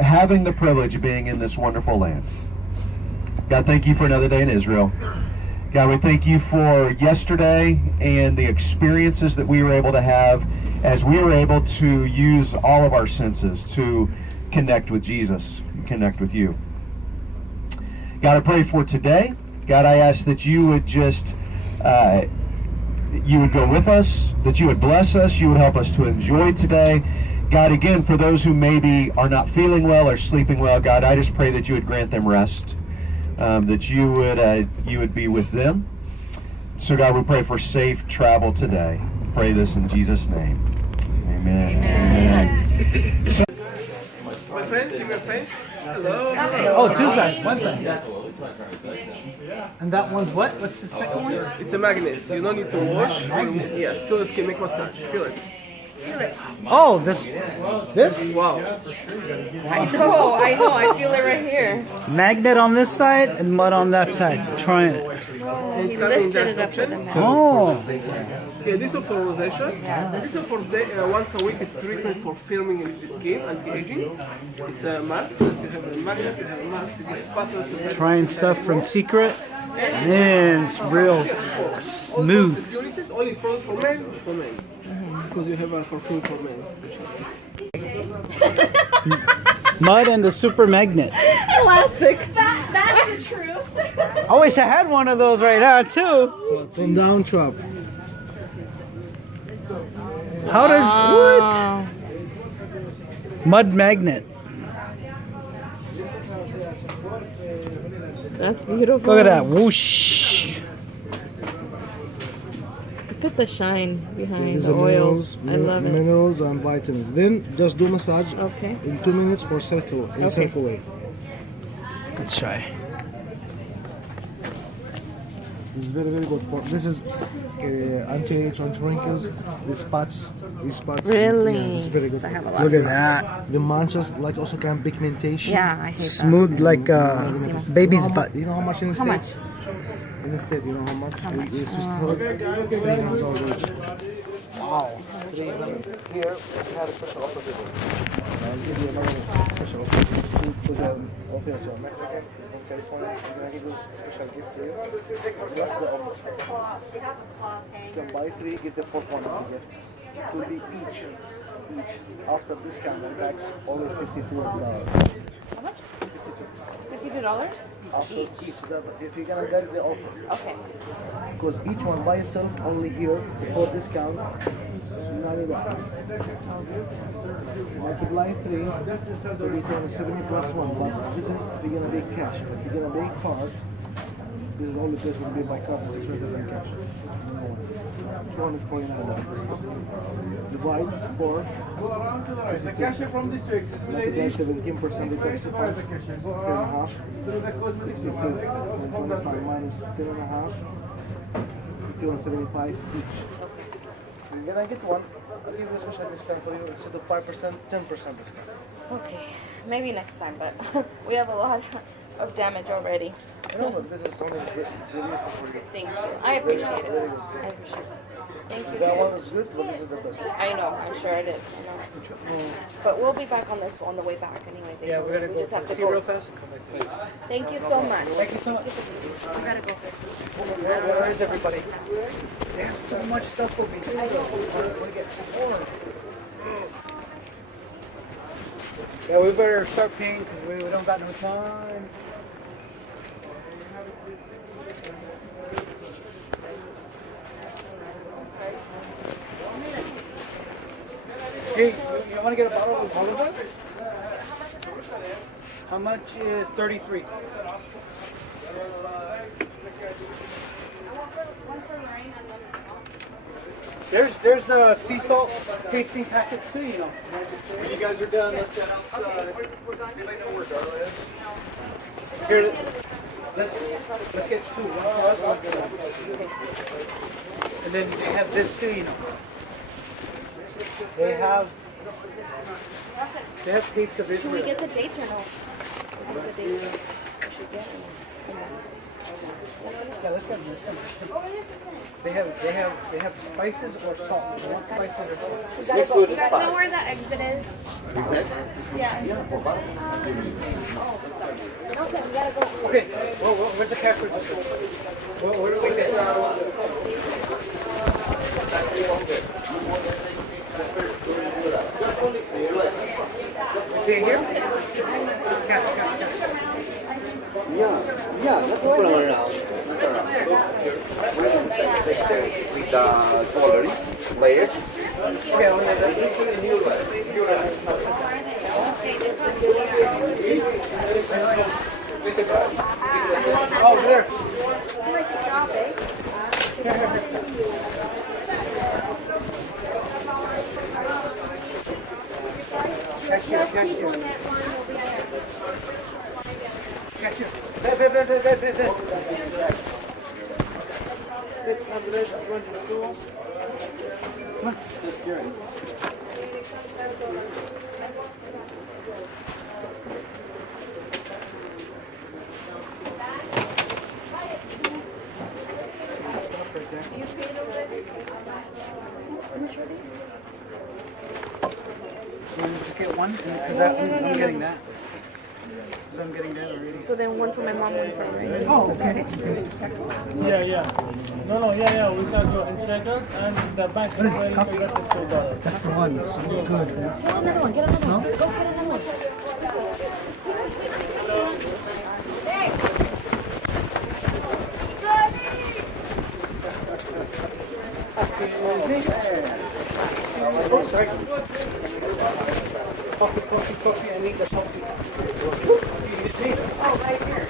having the privilege of being in this wonderful land. God, thank you for another day in Israel. God, we thank you for yesterday and the experiences that we were able to have as we were able to use all of our senses to connect with Jesus, connect with you. God, I pray for today. God, I ask that you would just, you would go with us, that you would bless us, you would help us to enjoy today. God, again, for those who maybe are not feeling well or sleeping well, God, I just pray that you would grant them rest, that you would be with them. So, God, we pray for safe travel today. Pray this in Jesus' name. Amen. Amen. My friend, give me a friend. Hello. Oh, two sides, one side. And that one's what? What's the second one? It's a magnet. You don't need to wash. Yes, feel the skin, make massage. Feel it. Oh, this? Wow. I know, I feel it right here. Magnet on this side and mud on that side. Trying it. Oh, It's he coming in lifted that it up with a direction. magnet. Oh. Yeah, this one for rosacea. This one for once a week. It's treatment for filming in the skin, anti-aging. It's a mask. You have a magnet. You have a mask. You get spatula. You have Trying stuff from Secret. Man, it's real smooth. This only product for men. For men. Because you have a perfume for men. Mud and the super magnet. Classic. That's the truth. I wish I had one of those right now too. From down trap. How does what? Mud magnet. That's beautiful. Look at that. Whoosh. Look at the shine behind These the are oils. I love it. Minerals and vitamins. Then just do massage Okay. in 2 minutes for circle in Okay. circle way. Let's try. It's very good for this is anti-age, anti-wrinkles, these spots. Really? Yeah, it's very good. I have a lot Look of at that. The manchas like also can pigmentation. Yeah, I hate Smooth like a baby's butt. You know how much in the How state? much? In the state, you know how much? How much? It's just $300. Wow. 300. Here, we had a special offer today. I'll give you another special offer to the audience who are Mexican in California. I'm going to give you a special gift to you. That's the offer. You can buy 3, get the 4th one as a gift. It will be each after discount and tax only $52. How much? $52? After each. If you're gonna get the offer. Okay. Because each one by itself only here before discount $99. Multiply 3 to be 270 plus 1. But this is if you're gonna pay cash. But if you're gonna pay card, this is the only place will be by card is expensive than cash. $249. Divide 4. The cashier from this week. Multiply 17% deduction. 3.5. 62. Minus 10.5. 275 each. So you're gonna get one. I'll give you a special discount for you instead of 5%, 10% discount. Okay. Maybe next time, but we have a lot of damage already. You know, but this is something that's really useful for you. Thank you. I appreciate it. I appreciate it. Thank you. That one is good, but this is the best. I know, I'm sure it is. I know. But we'll be back on this on the way back anyways. Yeah, we're gonna We go just have to see go. real fast and come back to it. Thank you so much. Thank you so much. We gotta go. Where is everybody? They have so much stuff over here. I know. We get some more. Yeah, we better start paying because we don't got no time. Hey, you want to get a bottle of olive oil? How much is 33? There's the sea salt tasting packets too, you know. When you guys are done, let's head outside. Anybody know where Darla is? Here, let's get two. One for us, one for them. And then they have this too, you know. They have Taste of Should we Israel. get the dates or no? What's the date we should get? Yeah, let's go. They have spices or salt. You want spices or salt? Mix with the spice. You guys know where the exit is? Exit? Yeah. Okay, we gotta go. Okay. Where's the cash register? Where do we get? Okay, here? Cash. Yeah, that's what I'm around. With the jewelry, lace. Okay, just do the new one. Oh, there. Cashier. Bet. 622. Come on. You want to just get one? Because I'm getting that. Because I'm getting that already. So then one for my mom, one for me. Oh, okay. Yeah. No, yeah. We shall go in shekels and the bank is ready to get the $2. That's the one. So good. Get another one. Go get another one. Oh, sorry. Coffee. I need the coffee. Oh, right here.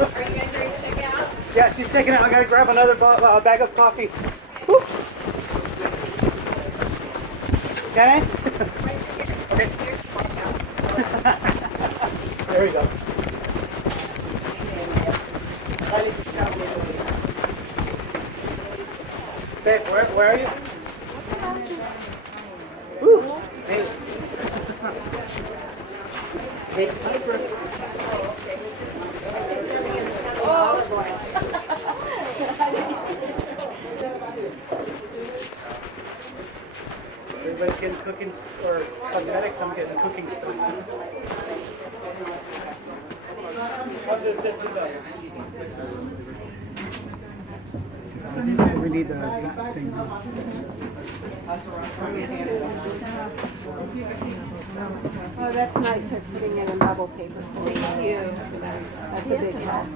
Are you guys ready to check out? Yeah, she's taking it. I gotta grab another bag of coffee. Whew. Okay? Okay. There we go. Babe, where are you? Woo. Hey. Hey, Piper. Everybody's getting cooking or cosmetics. I'm getting cooking stuff. We need that thing. Oh, that's nice. They're putting it in bubble paper. Thank you. That's a big help.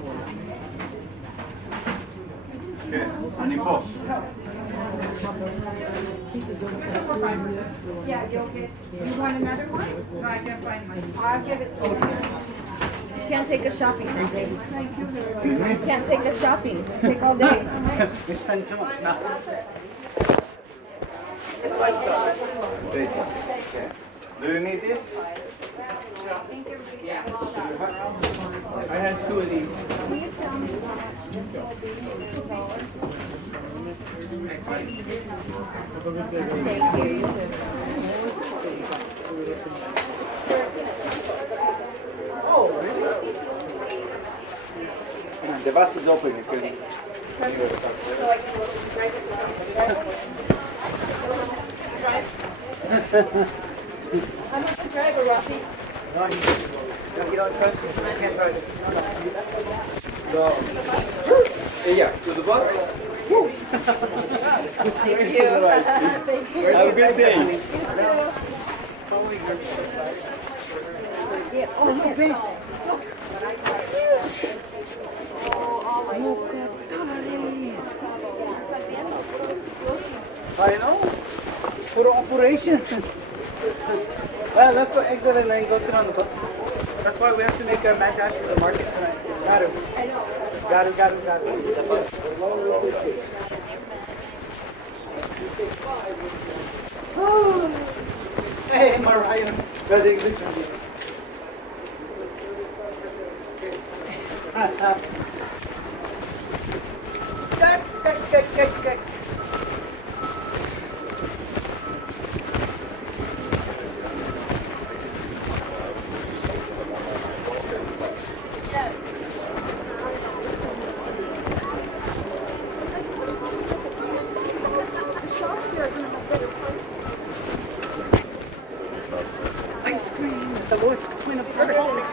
Yeah, you'll get. You want another one? No, I can find mine. I'll give it to you. You can't take us shopping all day. Thank you very much. You can't take us shopping. It'll take all day. We spend too much now. Do you need this? I had two of these. Thank you. Oh, really? The bus is open. You can. I'm not the driver, Rafi. No, you don't trust me. I can't drive it. Yeah, to the bus. Thank you. Thank you. Have a good day. Yeah. Oh, yes. I know. For operation. Well, let's go exit and then go sit on the bus. That's why we have to make a mad dash for the market tonight. Got it. Got it. Hey, Mariah. Got it.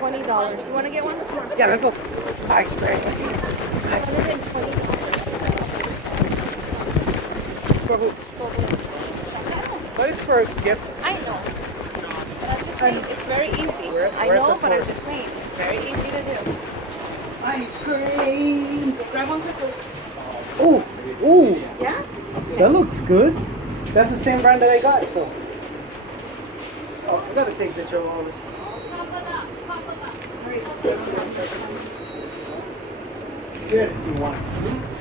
$120. You want to get one? Yeah, let's go. Ice cream. $120. For who? But it's for gifts. I know. But I'm just saying, it's very easy. We're I at know, the but I'm source. just saying, it's very easy to do. Ice cream. Grab one quickly. Oh, ooh, Yeah? that looks good. That's the same brand that I got, though. Oh, I gotta take a picture of all this. There you want.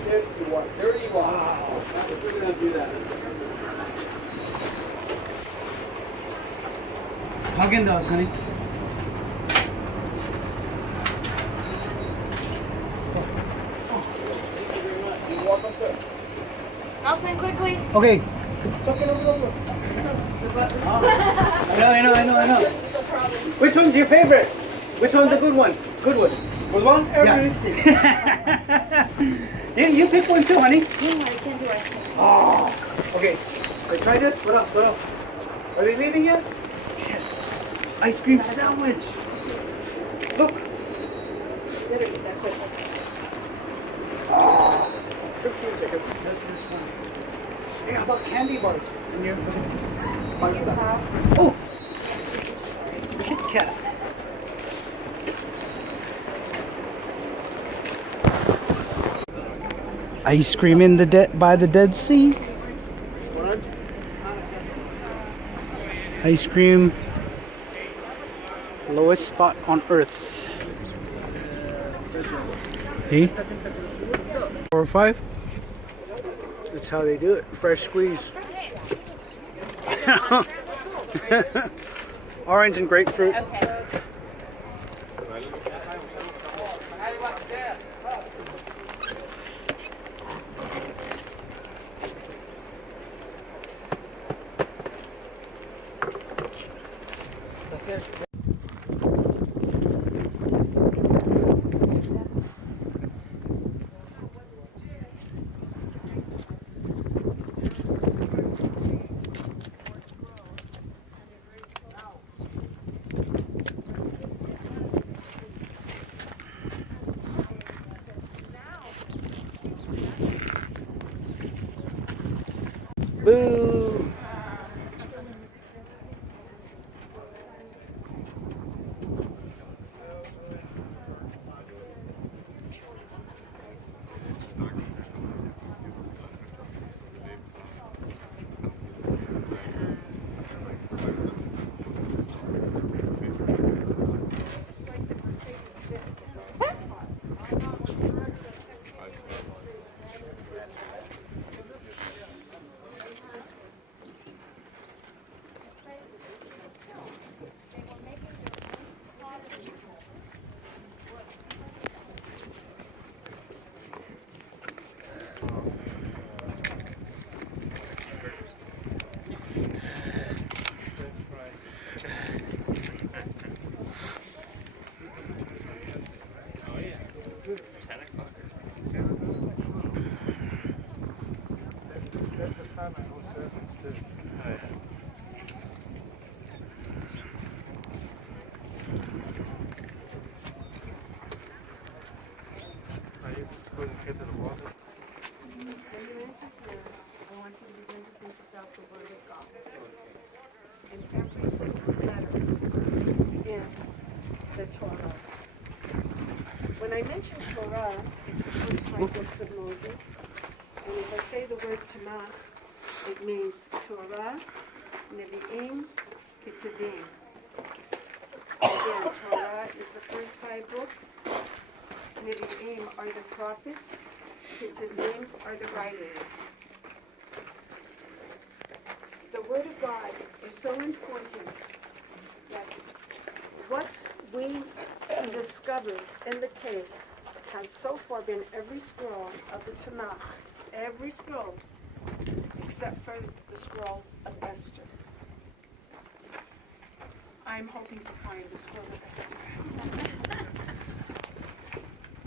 There you want. There you are. Wow. We're gonna do that. Haagen-Dazs, honey. You're welcome, sir. Nelson, quickly. Okay. I know. Which one's your favorite? Which one's the good one? Good one. Good one? Everything. Yeah. you pick one too, honey. No, I can't do it. Oh. Okay. So try this. What else? What else? Are they leaving yet? Shit. Ice cream sandwich. Look. Oh. 15 seconds. That's this one. Hey, how about candy bars? In your Oh! Kit Kat. Ice cream in the by the Dead Sea. Ice cream, lowest spot on Earth. Hey, 4 or 5. That's how they do it. Fresh squeeze. Orange and grapefruit. Boo! The Torah. When I mention Torah, it's the first 5 books of Moses. And if I say the word Tanakh, it means Torah, Nevi'im, Ketuvim. Again, Torah is the first 5 books. Nevi'im are the prophets. Ketuvim are the writers. The Word of God is so important that what we discovered in the caves has so far been every scroll of the Tanakh, every scroll except for the scroll of Esther. I'm hoping to find the scroll of Esther.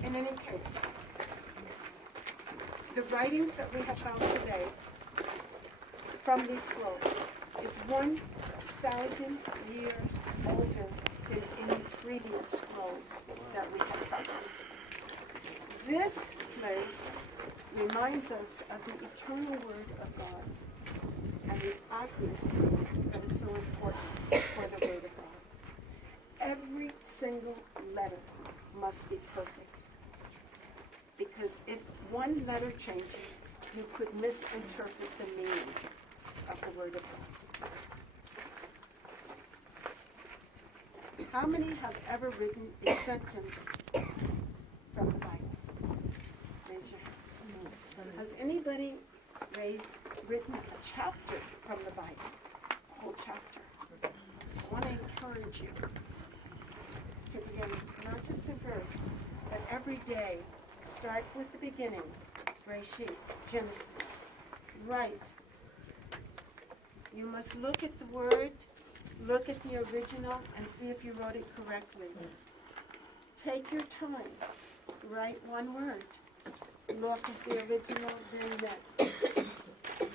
In any case, the writings that we have found today from these scrolls is 1,000 years older than any previous scrolls that we have found. This place reminds us of the eternal Word of God and the accuracy that is so important for the Word of God. Every single letter must be perfect, because if one letter changes, you could misinterpret the meaning of the Word of God. How many have ever written a sentence from the Bible? Raise your hand. Has anybody written a chapter from the Bible? A whole chapter. I want to encourage you to begin not just a verse, but every day. Start with the beginning. Bereshit, Genesis. Write. You must look at the word, look at the original, and see if you wrote it correctly. Take your time. Write one word. Look at the original, then next.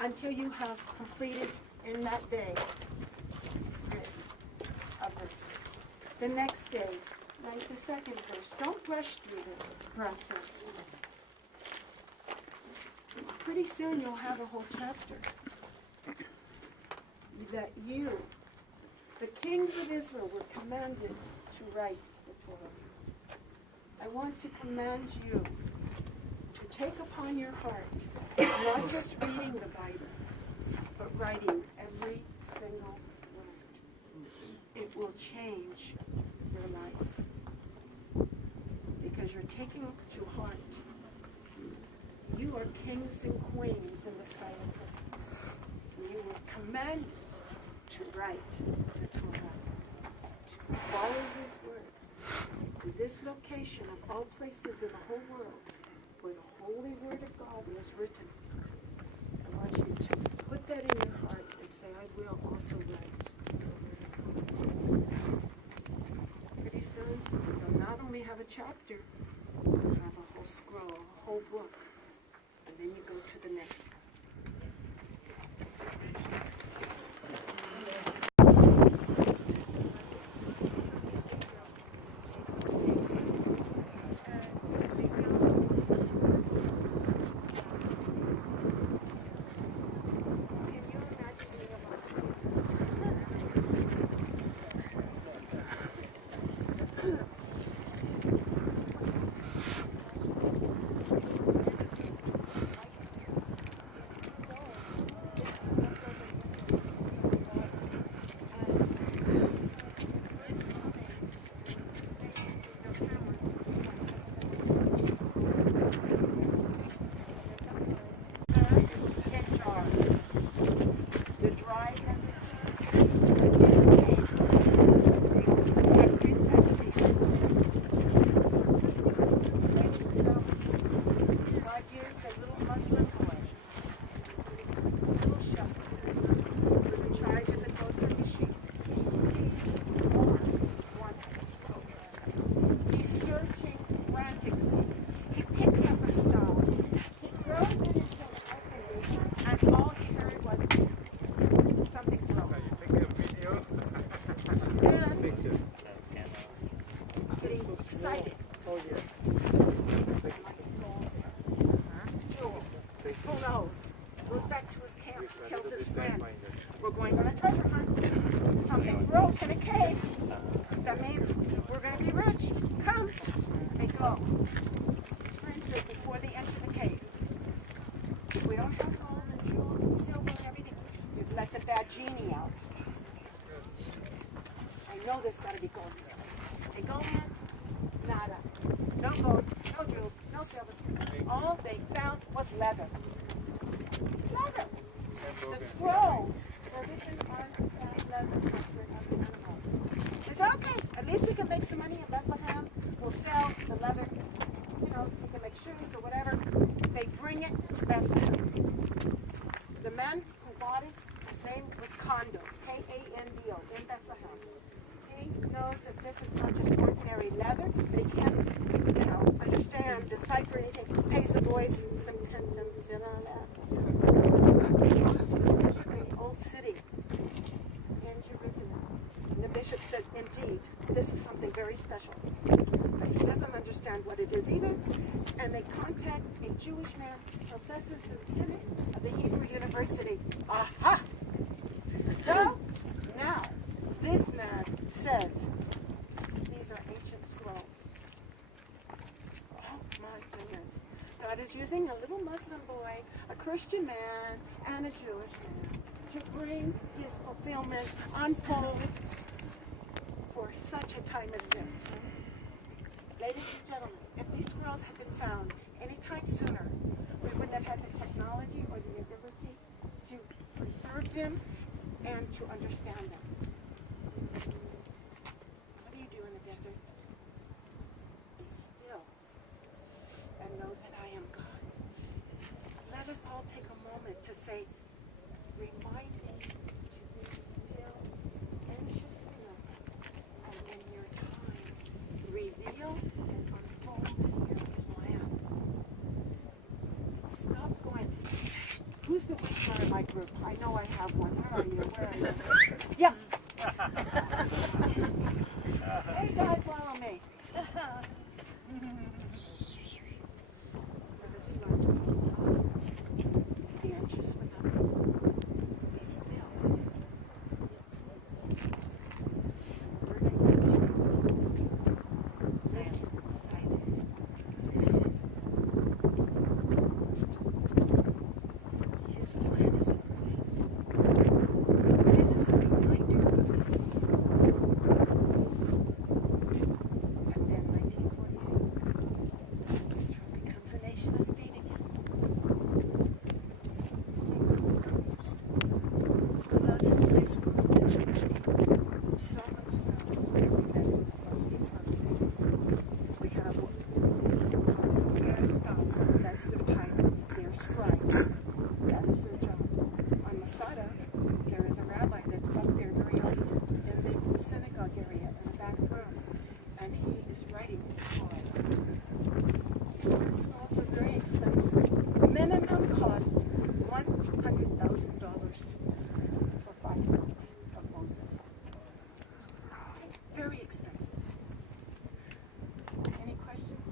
Until you have completed in that day a verse. The next day, write the second verse. Don't rush through this process. Pretty soon you'll have a whole chapter that you, the kings of Israel, were commanded to write the Torah. I want to command you to take upon your heart, not just reading the Bible, but writing every single word. It will change your life, because you're taking to heart. You are kings and queens in the sight of God. You were commanded to write the Torah, to follow His word. To this location of all places in the whole world, where the holy word of God was written, I want you to put that in your heart and say, I will also write. Pretty soon, you'll not only have a chapter, you'll have a whole scroll, a whole book, and then you go to the next one. Genie out. I know there's got to be gold in this place. They go in, nada. No gold, no jewels, no silver. All they found was leather. Leather. The scrolls were written on leather. It's okay. At least we can make some money in Bethlehem. We'll sell the leather. You know, we can make shoes or whatever. They bring it to Bethlehem. The man who bought it, his name was Kondo, K-A-N-D-O, in Bethlehem. He knows that this is not just ordinary leather, but he can't, you know, understand, decipher anything. He pays the boys some tendons, you know, that. Old city in Jerusalem, in the bishop says, indeed, this is something very special. But he doesn't understand what it is either. And they contact a Jewish man, Professor Simonic of the Hebrew University. Aha! So, now, this man says, these are ancient scrolls. Oh my goodness. God is using a little Muslim boy, a Christian man, and a Jewish man to bring his fulfillment, unfold for such a time as this. Ladies and gentlemen, if these scrolls had been found any time sooner, we wouldn't have had the technology or the ability to preserve them and to understand them. What do you do in the desert? Be still and know that I am God. Let us all take a moment to say, remind me to be still, anxiously looking, and in your time, reveal and unfold your plan. Stop going. Who's the whisperer in my group? I know I have one. Where are you? Where are you? Yeah. Hey, guys, follow me. Let us learn. Be anxious for nothing. Be still. Listen, silence. Listen. His plan is complete. This is a reminder of his plan. And then 1948, Israel becomes a nation, a state again. So much so that it must be perfect. We have Consul that's their title, their scribe. That is their job. On Masada, there is a rabbi that's up there very often in the synagogue area in the back room, and he is writing scrolls. The scrolls are very expensive. Minimum cost $100,000 for 5 books of Moses. Very expensive. Any questions?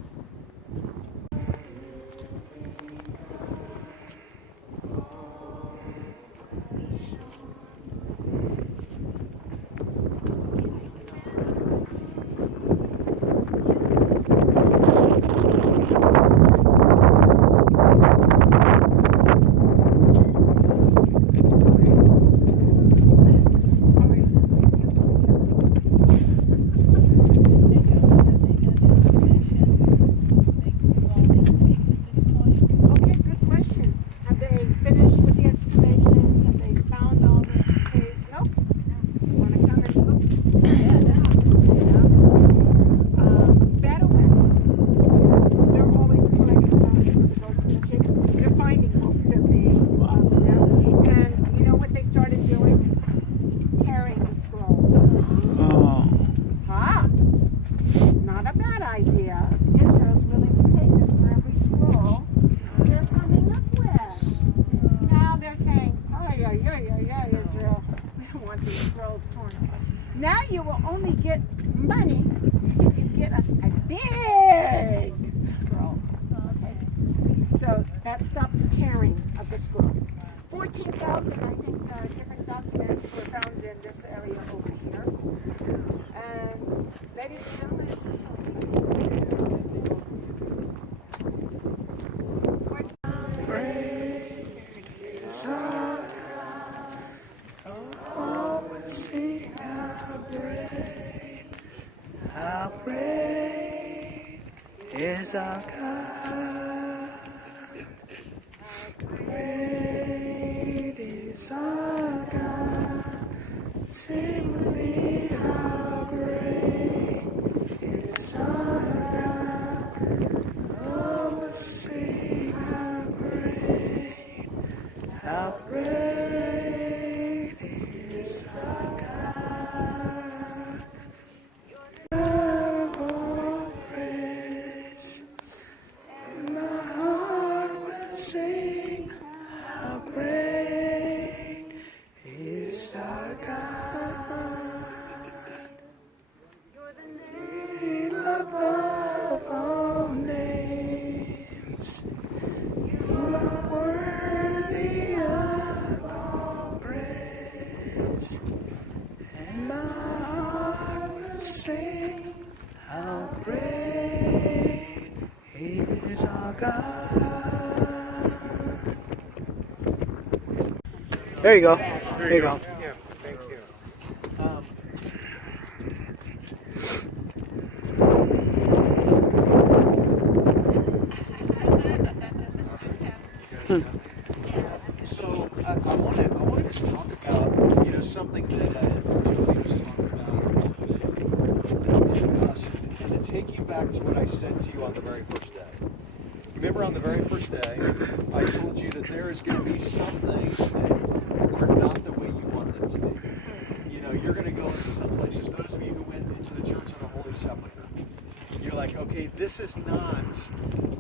Okay, good question. Have they finished with the excavations? Have they found all the caves? Nope. You want to come and look? Bedouins, they're always trying to find the goats and the sheep. They're finding most of them. And you know what they started doing? Tearing the scrolls. Ah, not a bad idea. Israel's willing to pay them for every scroll they're coming up with. Now they're saying, oh, yeah, Israel, we don't want these scrolls torn. Now you will only get money if you get us a big scroll. Okay. So that stopped the tearing of the scroll. 14,000, I think, different documents were found in this area over here. And ladies and gentlemen, it's just so exciting. How great is our God? Great is our God. Sing with me, how great is our God. Oh, let's sing how great is our God. this. And my heart will sing, how great is our God. There you go. There you go. Yeah, thank you. So I want to just talk about something that we just talked about us, and to take you back to what I said to you on the very first day. Remember, on the very first day, I told you that there is going to be some things that are not the way you want them to be. You're going to go into some places. Those of you who went into the Church of the Holy Sepulchre, you're like, okay, this is not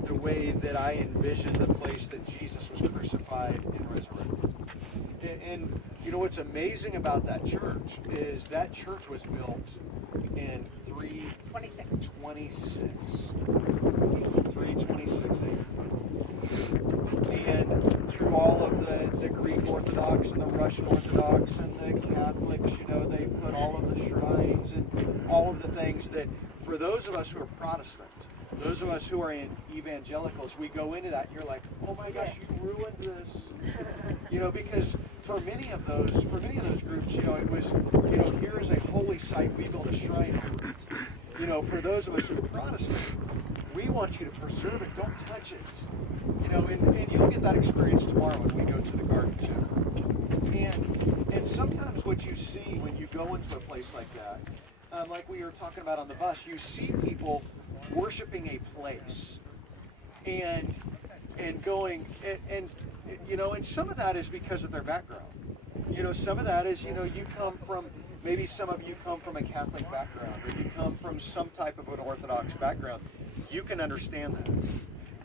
the way that I envisioned the place that Jesus was crucified and resurrected. And what's amazing about that church is that church was built in 326 and through all of the Greek Orthodox and the Russian Orthodox and the Catholics, they put all of the shrines and all of the things that, for those of us who are Protestant, those of us who are in evangelicals, we go into that and you're like, oh my gosh, you ruined this. Because for many of those groups, it was, here is a holy site, we build a shrine over it. For those of us who are Protestant, we want you to preserve it, don't touch it. And you'll get that experience tomorrow when we go to the garden center. And sometimes what you see when you go into a place like that, like we were talking about on the bus, you see people worshiping a place and going and some of that is because of their background. Some of that is you come from, maybe some of you come from a Catholic background, or you come from some type of an Orthodox background. You can understand that.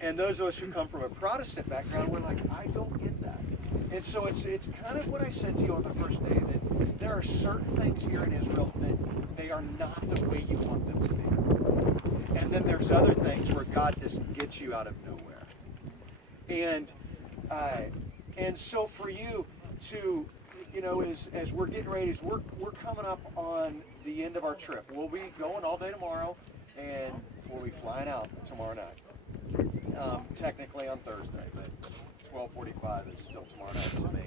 And those of us who come from a Protestant background, we're like, I don't get that. And so it's kind of what I said to you on the first day, that there are certain things here in Israel that they are not the way you want them to be. And then there's other things where God just gets you out of nowhere. And so for you to, as we're getting ready, as we're coming up on the end of our trip. We'll be going all day tomorrow, and we'll be flying out tomorrow night. Technically on Thursday, but 12:45 is still tomorrow night to me.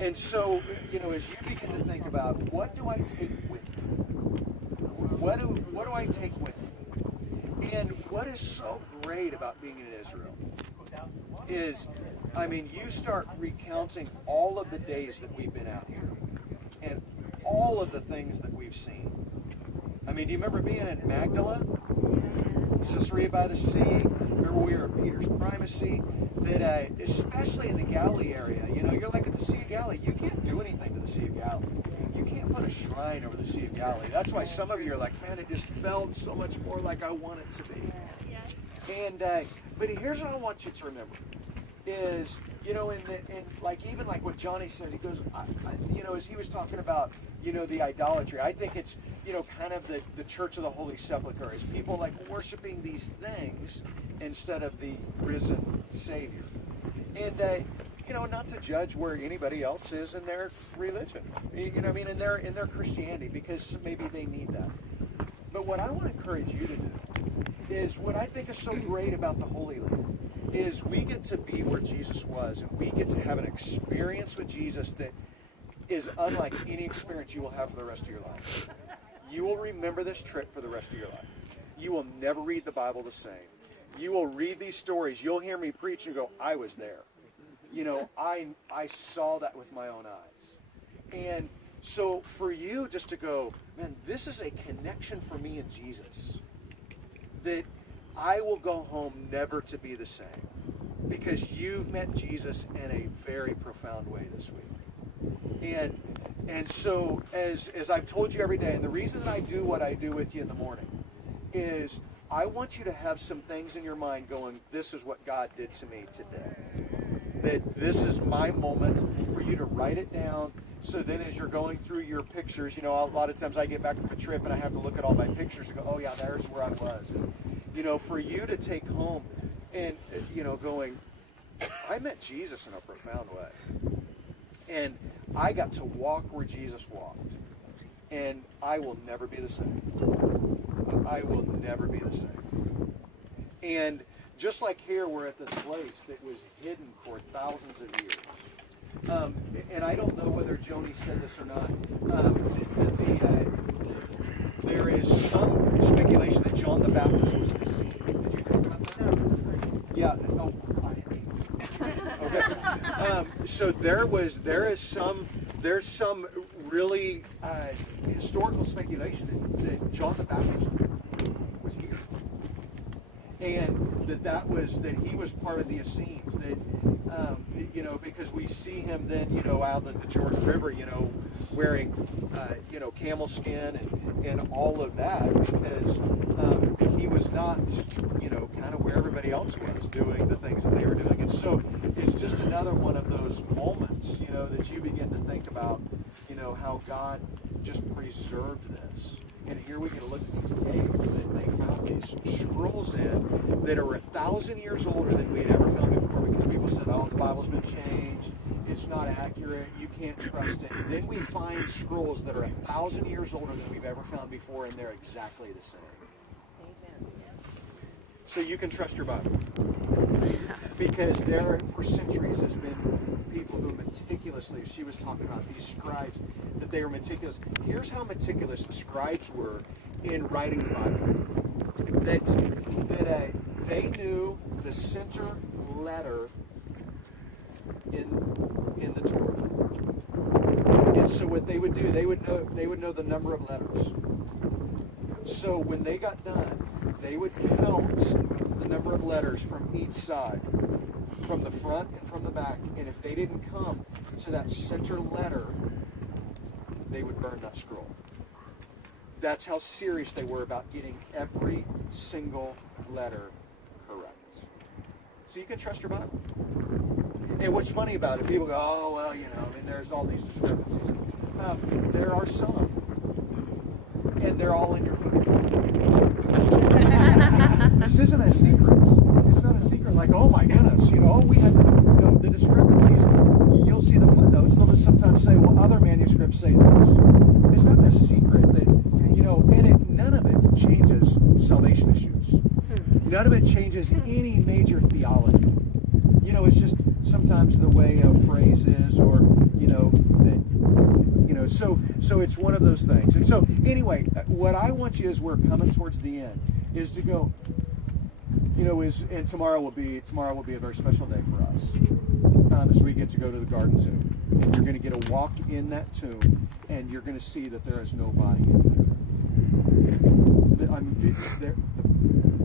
And so, as you begin to think about what do I take with me? What do I take with me? And what is so great about being in Israel is, you start recounting all of the days that we've been out here and all of the things that we've seen. Do you remember being in Magdala, Caesarea by the Sea? Remember we were at Peter's Primacy? That especially in the Galilee area, you're like at the Sea of Galilee. You can't do anything to the Sea of Galilee. You can't put a shrine over the Sea of Galilee. That's why some of you are like, man, it just felt so much more like I want it to be. And but here's what I want you to remember is, even like what Johnny said, he goes, as he was talking about, the idolatry. I think it's, kind of the Church of the Holy Sepulchre is people like worshiping these things instead of the risen Savior. And, not to judge where anybody else is in their religion, in their Christianity, because maybe they need that. But what I want to encourage you to do is what I think is so great about the Holy Land is we get to be where Jesus was, and we get to have an experience with Jesus that is unlike any experience you will have for the rest of your life. You will remember this trip for the rest of your life. You will never read the Bible the same. You will read these stories. You'll hear me preach and go, I was there. I saw that with my own eyes. And so for you just to go, man, this is a connection for me and Jesus, that I will go home never to be the same because you've met Jesus in a very profound way this week. And so as I've told you every day, and the reason that I do what I do with you in the morning is I want you to have some things in your mind going, this is what God did to me today. That this is my moment for you to write it down. So then as you're going through your pictures, a lot of times I get back from a trip and I have to look at all my pictures and go, oh yeah, there's where I was. And, for you to take home and, going, I met Jesus in a profound way. And I got to walk where Jesus walked, and I will never be the same. I will never be the same. And just like here, we're at this place that was hidden for thousands of years. And I don't know whether Joni said this or not. There is some speculation that John the Baptist was deceived. Did you talk about that? Yeah. Oh, I didn't mean to. Okay. So there's some really historical speculation that John the Baptist was here, and that he was part of the Essenes. That because we see him then out in the Jordan River, wearing camel skin and all of that, because he was not kind of where everybody else was doing the things that they were doing. And so it's just another one of those moments that you begin to think about how God just preserved this. And here we can look at these caves that they found these scrolls in that are 1,000 years older than we had ever found before, because people said, oh, the Bible's been changed, it's not accurate, you can't trust it. And then we find scrolls that are 1,000 years older than we've ever found before, and they're exactly the same. Amen. So you can trust your Bible. Because there, for centuries, has been people who meticulously, she was talking about these scribes, that they were meticulous. Here's how meticulous the scribes were in writing the Bible. That they knew the center letter in the Torah. And so what they would do, they would know the number of letters. So when they got done, they would count the number of letters from each side, from the front and from the back. And if they didn't come to that center letter, they would burn that scroll. That's how serious they were about getting every single letter correct. So you can trust your Bible. And what's funny about it, people go, oh, well, there's all these discrepancies. There are some, and they're all in your footnote. This isn't a secret. It's not a secret like, oh my goodness, we had the discrepancies. You'll see the footnotes. They'll just sometimes say, well, other manuscripts say this. It's not a secret that, and none of it changes salvation issues. None of it changes any major theology. It's just sometimes the way a phrase is, or, so it's one of those things. And so, anyway, what I want you, as we're coming towards the end, is to go, and tomorrow will be a very special day for us, as we get to go to the Garden Tomb. And you're going to get a walk in that tomb, and you're going to see that there is no body in there.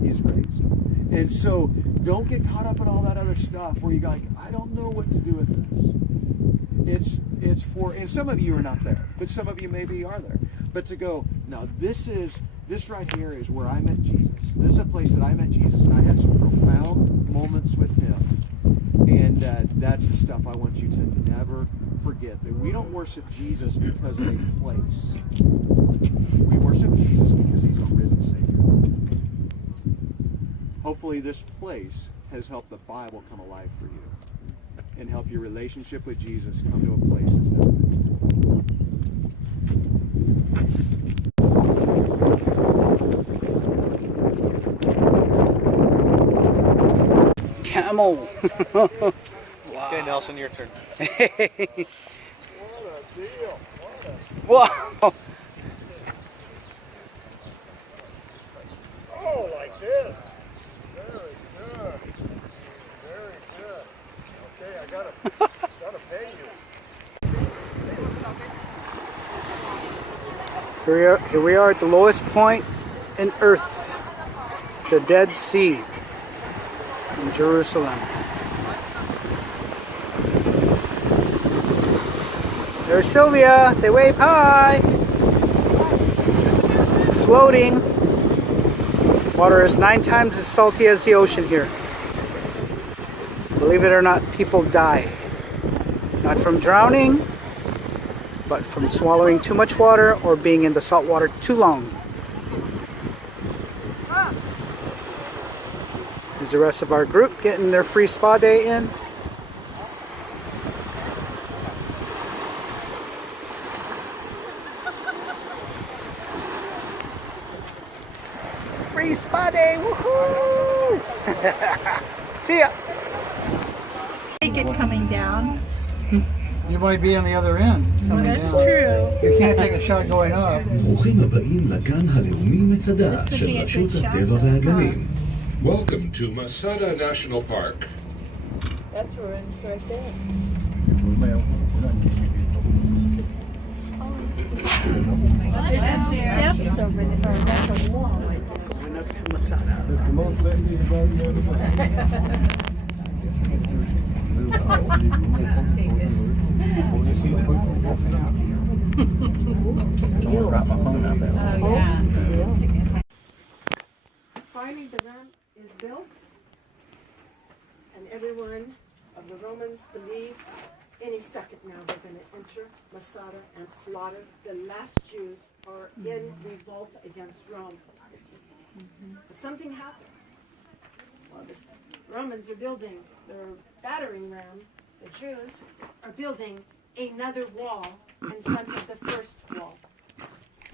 He's raised. And so don't get caught up in all that other stuff where you go, I don't know what to do with this. It's for, and some of you are not there, but some of you maybe are there. But to go, now this right here is where I met Jesus. This is a place that I met Jesus, and I had some profound moments with him. And that's the stuff I want you to never forget. That we don't worship Jesus because of a place. We worship Jesus because he's our risen Savior. Hopefully this place has helped the Bible come alive for you and help your relationship with Jesus come to a place that's never been. Camel. Wow. Okay, Nelson, your turn. Wow. Oh, like this. Very good. Very good. Okay, I gotta pay you. Here we are at the lowest point in earth, the Dead Sea in Jerusalem. There's Sylvia. Say wave hi. Floating. Water is 9 times as salty as the ocean here. Believe it or not, people die. Not from drowning, but from swallowing too much water or being in the salt water too long. Here's the rest of our group getting their free spa day in. free spa day. Woohoo! See ya. Take it coming down. You might be on the other end. Well, that's true. You can't take a shot going up. ברוכים הבאים לגן הלאומי מצדה של רשות הטבע והגנים. Welcome to Masada National Park. That's ruins right there. There's some steps over there. Or that's a wall. Going up to Masada. Finally, the ram is built, and everyone of the Romans believe any second now they're going to enter Masada and slaughter the last Jews are in revolt against Rome. But something happened. Well, the Romans are building their battering ram. The Jews are building another wall in front of the first wall.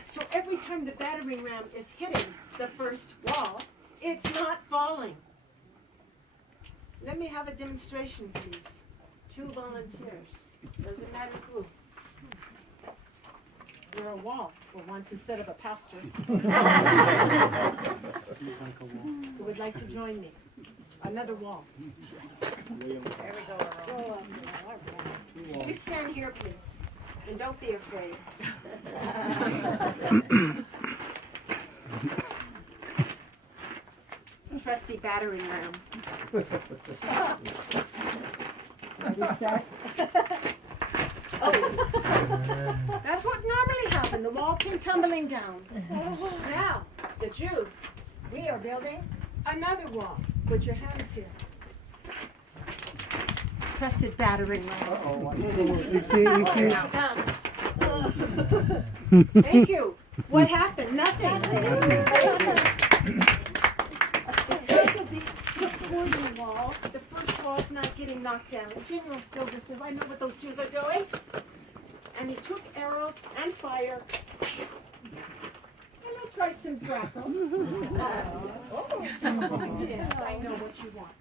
So every time the battering ram is hitting the first wall, it's not falling. Let me have a demonstration, please. 2 volunteers. Doesn't matter who. You're a wall for once instead of a pastor. Who would like to join me? Another wall. There we go. You stand here, please. And don't be afraid. Trusty battering ram. Are we set? Oh, that's what normally happened. The wall came tumbling down. Now, the Jews, we are building another wall. Put your hands here. Trusted battering ram. Thank you. What happened? Nothing. Because of the supporting wall, the first wall's not getting knocked down. General Silver says, I know what those Jews are doing. And he took arrows and fire. And I triced him crackle. Yes, I know what you want.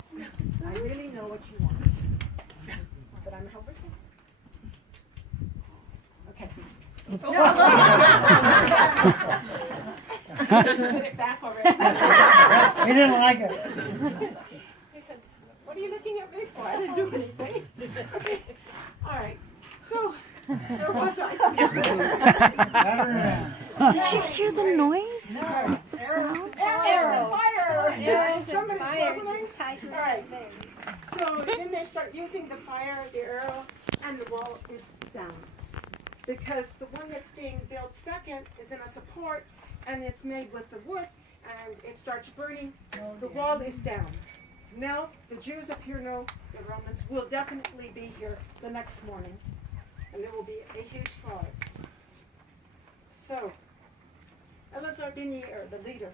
I really know what you want. But I'm helping you. Okay. Just put it back already. He didn't like it. He said, what are you looking at me for? I didn't do anything. Okay. All right. So, there was I. Did you hear the noise? The sound? Arrows and fire. Arrows and Somebody's fire. listening? All right. So then they start using the fire, the arrow, and the wall is down. Because the one that's being built second is in a support, and it's made with the wood, and it starts burning. The wall is down. Now, the Jews up here know the Romans will definitely be here the next morning, and there will be a huge slaughter. So, Elazar ben Yair, the leader,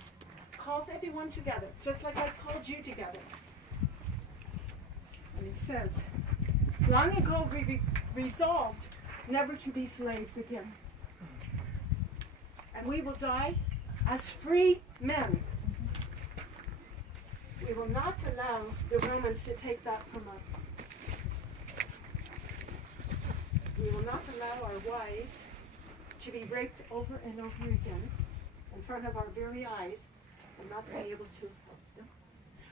calls everyone together, just like I've called you together. And he says, long ago we resolved never to be slaves again. And we will die as free men. We will not allow the Romans to take that from us. We will not allow our wives to be raped over and over again in front of our very eyes and not be able to help them.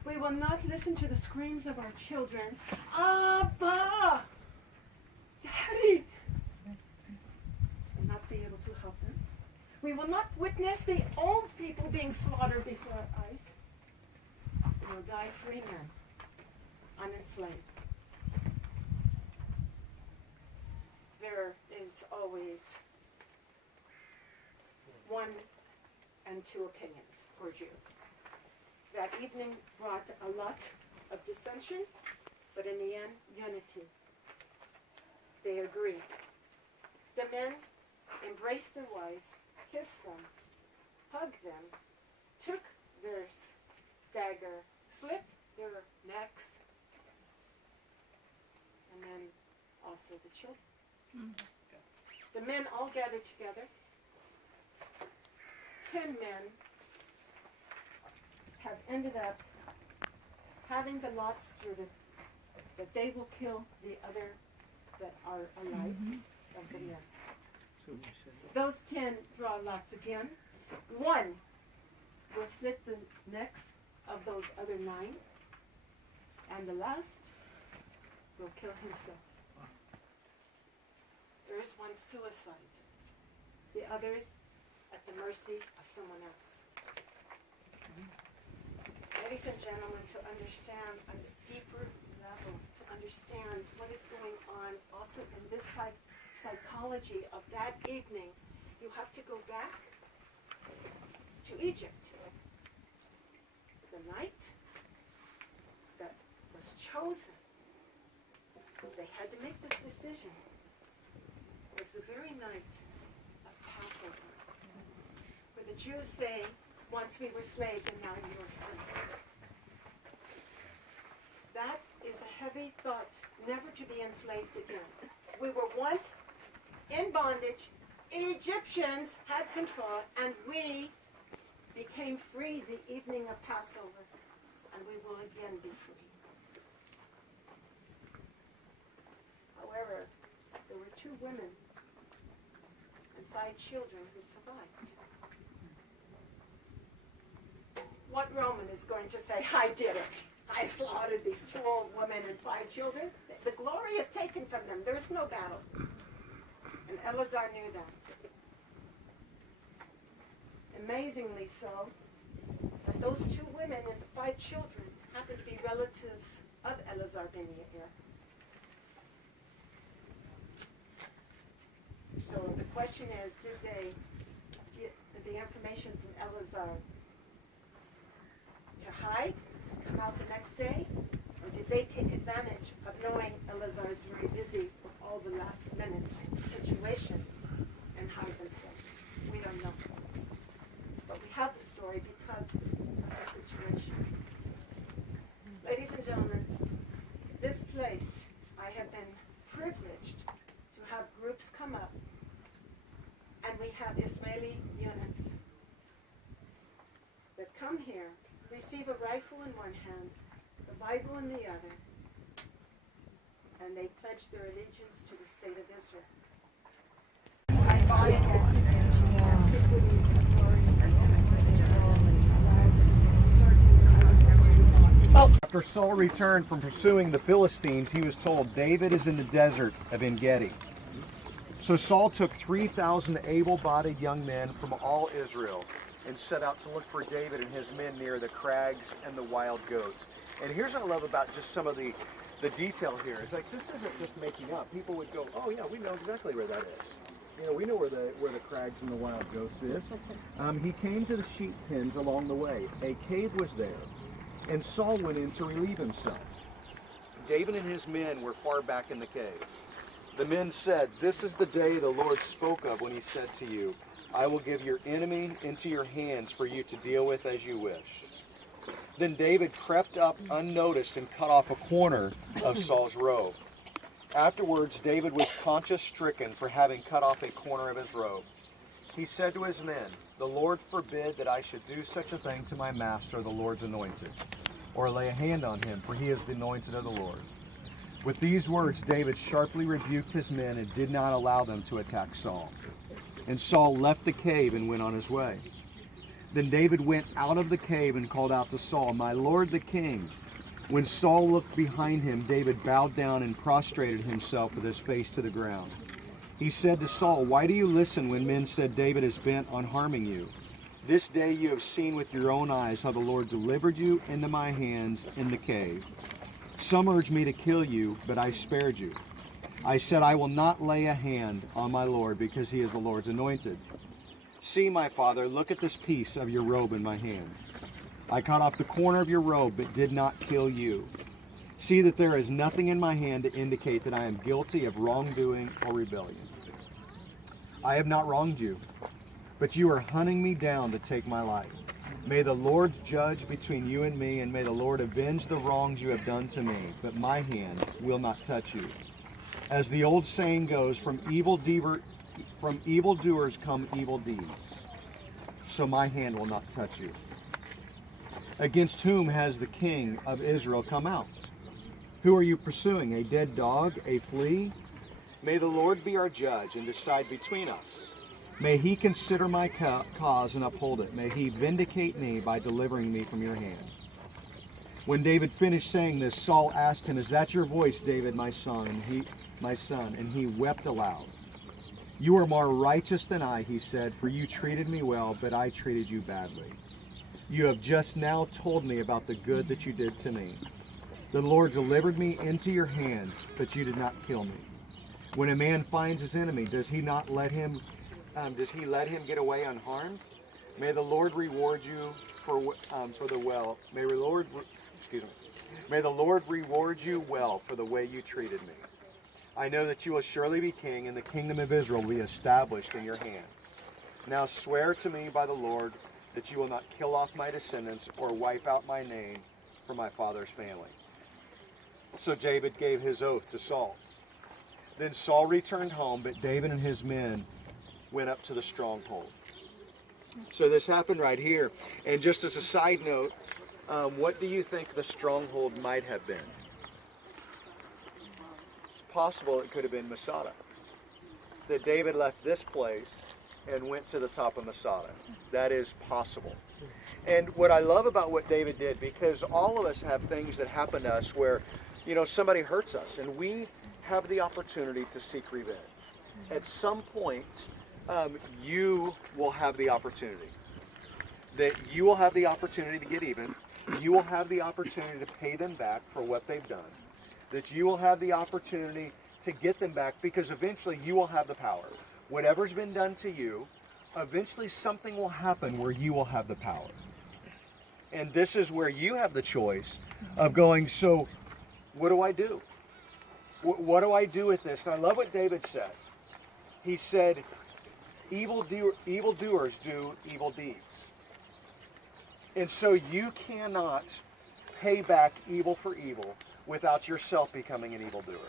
We will not listen to the screams of our children, Abba! Daddy! And not be able to help them. We will not witness the old people being slaughtered before our eyes. We will die free men, unenslaved. There is always one and two opinions for Jews. That evening brought a lot of dissension, but in the end, unity. They agreed. The men embraced their wives, kissed them, hugged them, took their dagger, slit their necks, and then also the children. The men all gathered together. 10 men have ended up having the lots driven that they will kill the other that are alive of the men. Those 10 draw lots again. One will slit the necks of those other 9, and the last will kill himself. There is one suicide. The others at the mercy of someone else. Ladies and gentlemen, to understand on a deeper level, to understand what is going on also in this psychology of that evening, you have to go back to Egypt. The night that was chosen, they had to make this decision, was the very night of Passover, where the Jews say, once we were slaves and now you are free. That is a heavy thought, never to be enslaved again. We were once in bondage, Egyptians had control, and we became free the evening of Passover, and we will again be free. However, there were 2 women and 5 children who survived. What Roman is going to say, I did it? I slaughtered these 2 old women and 5 children. The glory is taken from them. There is no battle. And Eleazar knew that. Amazingly so, that those 2 women and the 5 children happened to be relatives of Eleazar ben Yair. So the question is, did they get the information from Eleazar to hide, come out the next day, or did they take advantage of knowing Eleazar is very busy with all the last minute situation and hide themselves? We don't know. But we have the story because of the situation. Ladies and gentlemen, this place, I have been privileged to have groups come up, and we have Ismaili units that come here, receive a rifle in one hand, the Bible in the other, and they pledge their allegiance to the state of Israel. After Saul returned from pursuing the Philistines, he was told, David is in the desert of En Gedi. So Saul took 3,000 able-bodied young men from all Israel and set out to look for David and his men near the crags and the wild goats. And here's what I love about just some of the detail here. It's like, this isn't just making up. People would go, oh yeah, we know exactly where that is. You know, we know where the crags and the wild goats is. He came to the sheep pens along the way. A cave was there, and Saul went in to relieve himself. David and his men were far back in the cave. The men said, this is the day the Lord spoke of when he said to you, I will give your enemy into your hands for you to deal with as you wish. Then David crept up unnoticed and cut off a corner of Saul's robe. Afterwards, David was conscience-stricken for having cut off a corner of his robe. He said to his men, the Lord forbid that I should do such a thing to my master, the Lord's anointed, or lay a hand on him, for he is the anointed of the Lord. With these words, David sharply rebuked his men and did not allow them to attack Saul. And Saul left the cave and went on his way. Then David went out of the cave and called out to Saul, my lord the king. When Saul looked behind him, David bowed down and prostrated himself with his face to the ground. He said to Saul, why do you listen when men said David is bent on harming you? This day you have seen with your own eyes how the Lord delivered you into my hands in the cave. Some urged me to kill you, but I spared you. I said, I will not lay a hand on my Lord because he is the Lord's anointed. See, my father, look at this piece of your robe in my hand. I cut off the corner of your robe, but did not kill you. See that there is nothing in my hand to indicate that I am guilty of wrongdoing or rebellion. I have not wronged you, but you are hunting me down to take my life. May the Lord judge between you and me, and may the Lord avenge the wrongs you have done to me, but my hand will not touch you. As the old saying goes, from evildoers come evil deeds, so my hand will not touch you. Against whom has the king of Israel come out? Who are you pursuing? A dead dog? A flea? May the Lord be our judge and decide between us. May he consider my cause and uphold it. May he vindicate me by delivering me from your hand. When David finished saying this, Saul asked him, "Is that your voice, David, my son?" And he wept aloud. "You are more righteous than I," he said, "for you treated me well, but I treated you badly. You have just now told me about the good that you did to me. The Lord delivered me into your hands, but you did not kill me. When a man finds his enemy, does he let him get away unharmed? May the Lord reward you for the well. May the Lord reward you well for the way you treated me. I know that you will surely be king, and the kingdom of Israel will be established in your hands. Now swear to me by the Lord that you will not kill off my descendants or wipe out my name from my father's family." So David gave his oath to Saul. Then Saul returned home, but David and his men went up to the stronghold. So this happened right here. And just as a side note, what do you think the stronghold might have been? It's possible it could have been Masada. That David left this place and went to the top of Masada. That is possible. And what I love about what David did, because all of us have things that happen to us where, somebody hurts us, and we have the opportunity to seek revenge. At some point, you will have the opportunity. That you will have the opportunity to get even. You will have the opportunity to pay them back for what they've done. That you will have the opportunity to get them back, because eventually you will have the power. Whatever's been done to you, eventually something will happen where you will have the power. And this is where you have the choice of going, so what do I do? What do I do with this? And I love what David said. He said, evildoers do evil deeds. And so you cannot pay back evil for evil without yourself becoming an evildoer.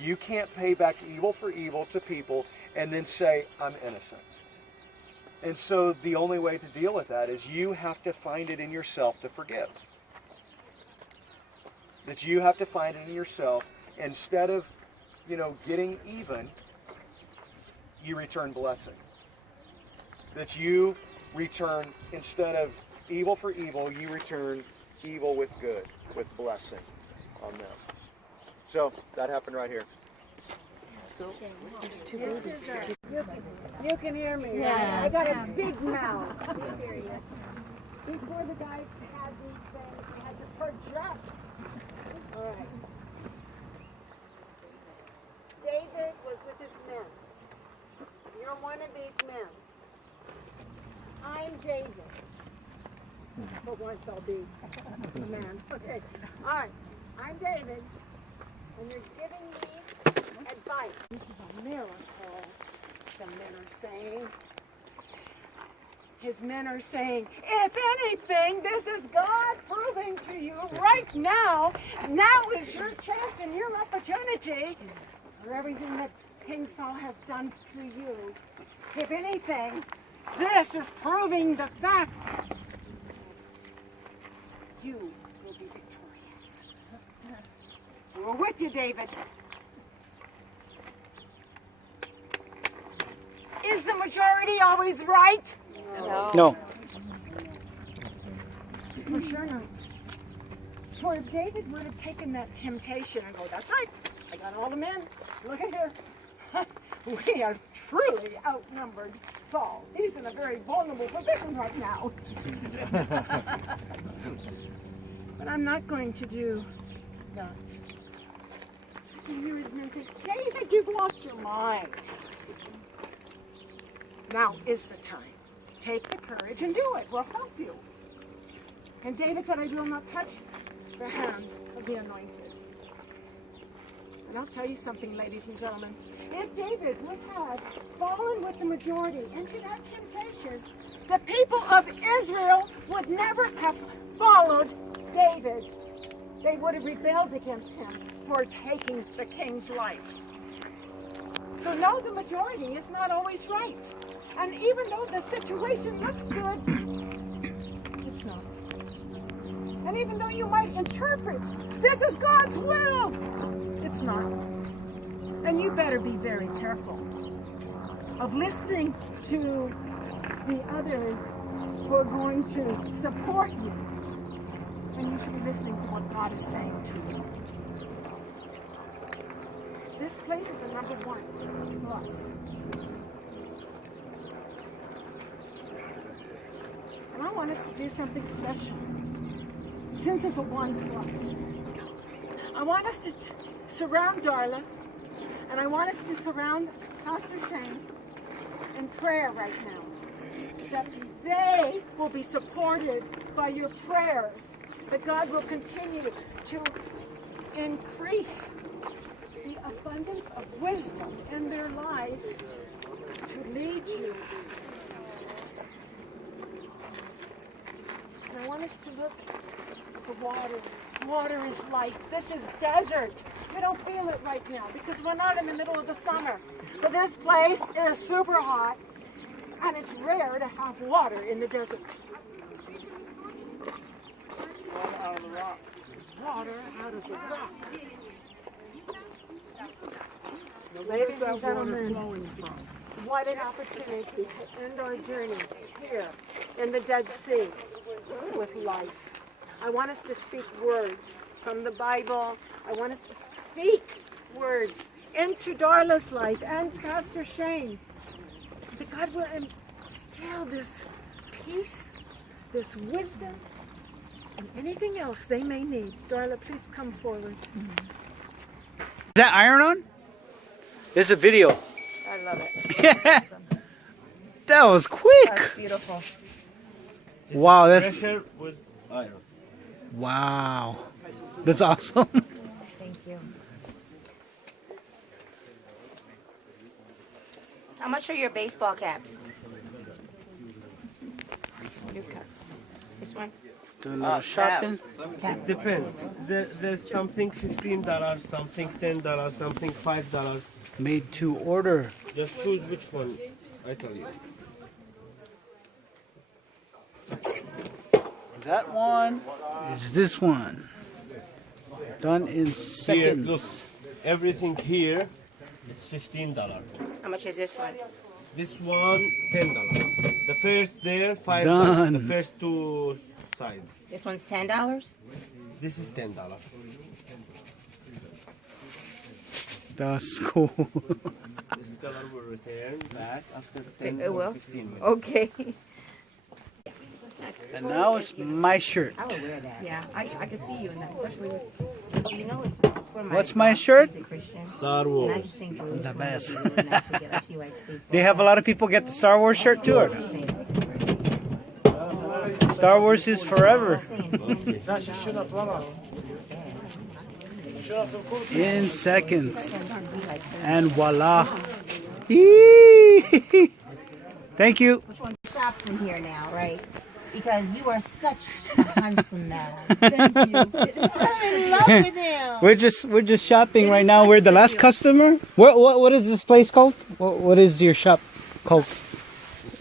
You can't pay back evil for evil to people and then say, "I'm innocent." And so the only way to deal with that is you have to find it in yourself to forgive. That you have to find it in yourself. Instead of, getting even, you return blessing. That you return, instead of evil for evil, you return evil with good, with blessing on them. So that happened right here. You can hear me. Yeah. I got a big mouth. Before the guys had these things, we had to project. All right. David was with his men. You're one of these men. I'm David. But once I'll be a man. Okay. All right. I'm David. And you're giving me advice. This is a miracle. The men are saying. His men are saying, if anything, this is God proving to you right now. Now is your chance and your opportunity for everything that King Saul has done to you. If anything, this is proving the fact. You will be victorious. We're with you, David. Is the majority always right? No. For sure not. For if David would have taken that temptation and go, "That's right, I got all the men. Look at here. We are truly outnumbered Saul. He's in a very vulnerable position right now." But I'm not going to do that. I can hear his men say, "David, you've lost your mind." Now is the time. Take the courage and do it. We'll help you. And David said, "I will not touch the hand of the anointed." And I'll tell you something, ladies and gentlemen. If David would have fallen with the majority into that temptation, the people of Israel would never have followed David. They would have rebelled against him for taking the king's life. So no, the majority is not always right. And even though the situation looks good, it's not. And even though you might interpret, this is God's will, it's not. And you better be very careful of listening to the others who are going to support you. And you should be listening to what God is saying to you. This place is the number one plus. And I want us to do something special. Since it's a one plus. I want us to surround Darla, and I want us to surround Pastor Shane in prayer right now. That they will be supported by your prayers. That God will continue to increase the abundance of wisdom in their lives to lead you. And I want us to look at the water. Water is life. This is desert. We don't feel it right now because we're not in the middle of the summer. But this place is super hot, and it's rare to have water in the desert. Water out of the rock. Water out of the rock. Now, where Ladies is that and water gentlemen, flowing from? what an opportunity to end our journey here in the Dead Sea with life. I want us to speak words from the Bible. I want us to speak words into Darla's life and Pastor Shane. That God will instill this peace, this wisdom, and anything else they may need. Darla, please come forward. Is that iron on? This is a video. I love it. That was quick. That's beautiful. Wow, that's Pressure with iron. wow. That's awesome. Thank you. How much are your baseball caps? Your caps. This one? Doing a little shopping. Cap. Depends. There's something $15, something $10, something $5. Made to order. Just choose which one. I tell you. That one is this one. Done in Here, seconds. look. Everything here, it's $15. How much is this one? This one, $10. The first there, $5. Done. The first two sides. This one's $10? This is $10. That's cool. This color will return back after 10 It or will? 15 minutes. Okay. And now it's my shirt. I would wear that. Yeah, I could see you in that, especially with. Oh, you know, it's for my. What's my shirt? He's a Christian. Star And I Wars. just think Jerusalem The best. would be really nice to get, like, she likes baseball. They have a lot of people get the Star Wars shirt too. Or no? Star Wars is forever. In seconds. And voila. Eee. Thank you. Shops in here now, right? Because you are such a handsome man. Thank you. I'm in love with him. We're just shopping right now. We're the last customer. What is this place called? What is your shop called?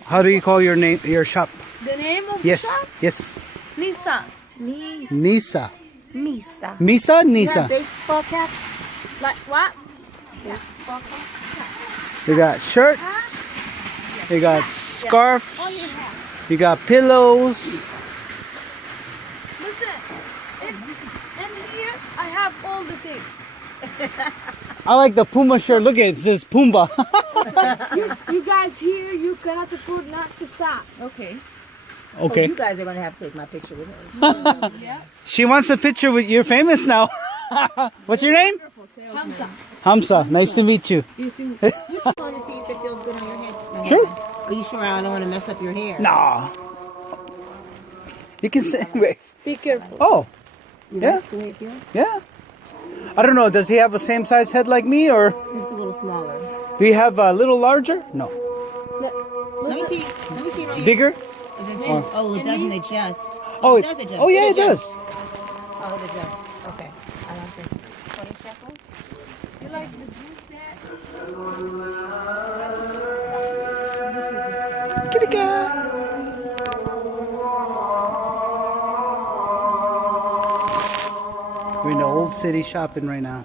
How do you call your name? Your shop? The name of Yes. the shop? Yes. Nisa. Nisa. Misa. Misa. You Nisa. have baseball caps? Like what? Baseball caps? We got shirts. We got scarves. Oh, you have. We got pillows. Listen, in here I have all the things. I like the Puma shirt. Look at it. It says Pumbaa. You guys here, you cannot afford not to stop. Okay. Okay. Oh, you guys are going to have to take my picture with her. She wants a picture with. You're famous now. What's your name? Hamza. Hamza. Nice to meet you. You too. You just want to see if it feels good on your head. Sure. Are you sure I don't want to mess up your hair? Nah. You can say. Wait. Be careful. Oh. You Yeah. like the way it feels? Yeah. I don't know. Does he have the same size head like me, or It's a little smaller. do you have a little larger? No. Let me see. Let me see. It Bigger? oh, it doesn't adjust. Oh, it it's, does adjust. oh yeah, it does. Oh, it adjusts. Okay. I don't think. 20 shekels? You like the juice that? Kitty cat. Old City shopping right now.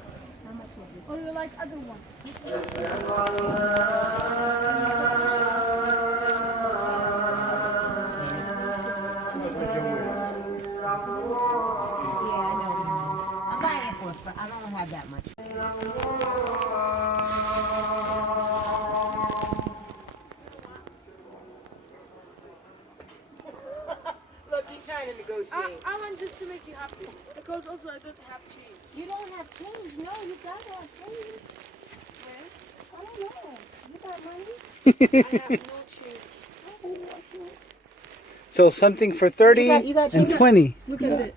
Or you like other one? I'm buying it for I don't have that much. Look, he's trying to negotiate. I want just to make you happy. Because also I don't have change. You don't have change. No, you gotta have change. Where? I don't know. You got money? I have no change. So something for 30 You got and change? 20. Look at it.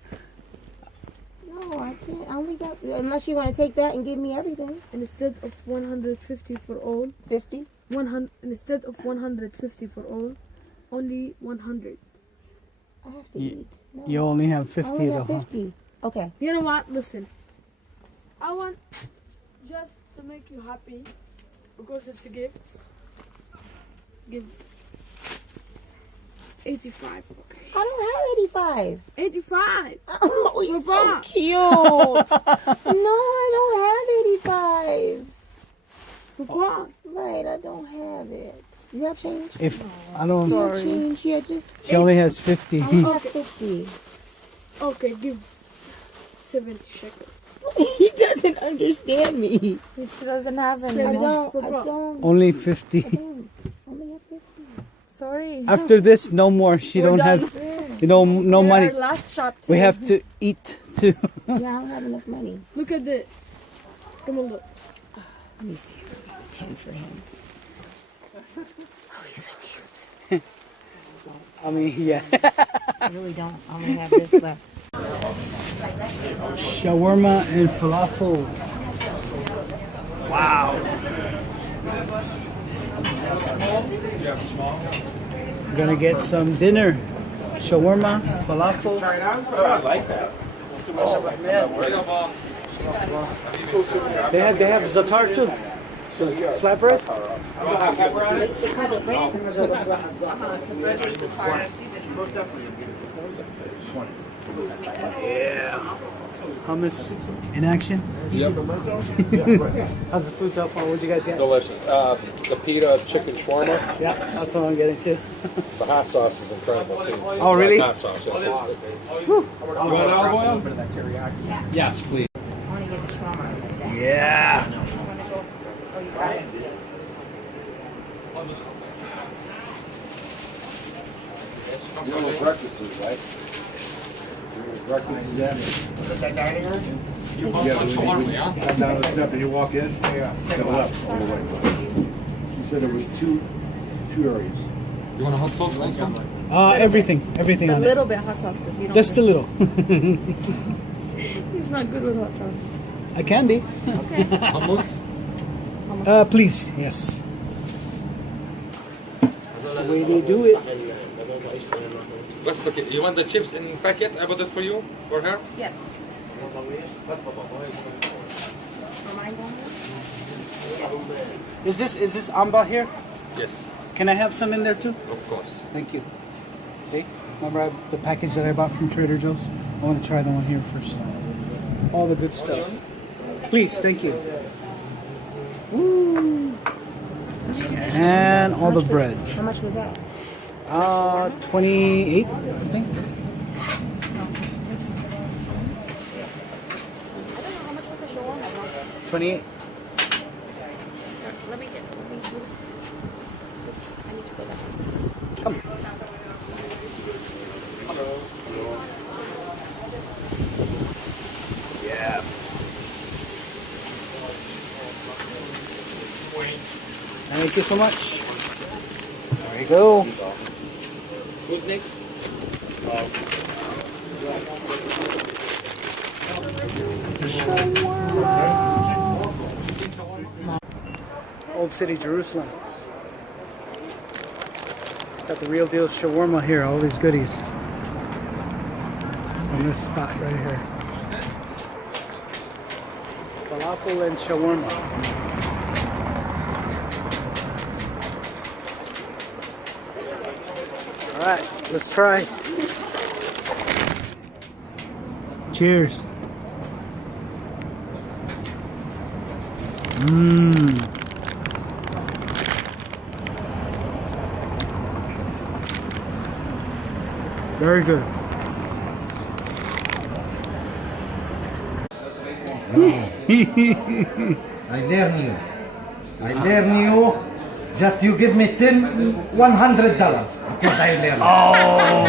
No, I can't. I only got, unless you're going to take that and give me everything. Instead of 150 for all, 50? 100. Instead of 150 for all, only 100. I have to eat. No. You only have I 50 only though. have 50. Okay. You know what? Listen. I want just to make you happy because it's a gift. Give 85. Okay. I don't have 85. 85. Oh, he's so Papa. cute. No, I don't have 85. For what? Right, I don't have it. You have change? If I don't, You have change? Yeah, just. she only has 50. I only have 50. Okay, give 70 shekels. He doesn't understand me. He doesn't have any. I don't. For I what? don't. Only 50. I don't. I only have 50. Sorry. After this, no more. She We're don't done. have, you know, no We're money. Our last shop too. We have to eat too. Yeah, I don't have enough money. Look at this. Come on, look. Let me see if I got 10 for him. Oh, he's so cute. I mean, yeah. I really don't. I only have this left. Shawarma and falafel. Wow. We're gonna get some dinner. Shawarma, falafel. I like that. They have zatar too. Flatbread. It comes with Yeah. Hummus in action. Yep. How's the food so far? What'd you guys get? Delicious. The pita chicken shawarma. Yeah, that's what I'm getting too. The hot sauce is incredible too. Oh, really? Hot sauce. Yes. You want olive oil? Yes, please. I want to get the shawarma. Yeah. Oh, you got it? You know what breakfast is, right? You know what breakfast is at? Is that dining room? Yeah, when you come down the step and you walk in, to the left, all the way. She said there was two areas. You want a hot sauce also? Everything A on little it. bit hot sauce because you don't. Just a little. He's not good with hot sauce. I can be. Okay. Hummus? Please, yes. That's the way they do it. What's the, you want the chips in packet? I bought it for you, for her? Yes. Is this amba here? Yes, Can I have some in there too? of course. Thank you. Okay. Remember the package that I bought from Trader Joe's? I want to try the one here first. All the good stuff. Please, thank you. Woo. And all the bread. How much was that? 28, I think. How much was the shawarma? 28. Let me I need to go back. Come. Yeah. Thank you so much. There you go. Who's next? Old City, Jerusalem. Got the real deal shawarma here, all these goodies. From this spot right here. Falafel and shawarma. Alright, let's try. Cheers. Mmm. Very good. I learn you. I learn you. Just you give me $100 because I learn. Oh!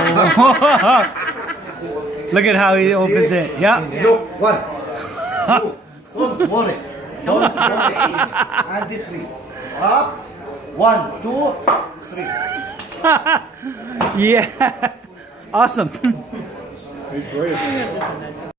Look at how he opens it. Yeah. Look, one. Two. Don't worry. Don't worry. And the three. Up. 1, 2, 3. Yeah. Awesome. Great.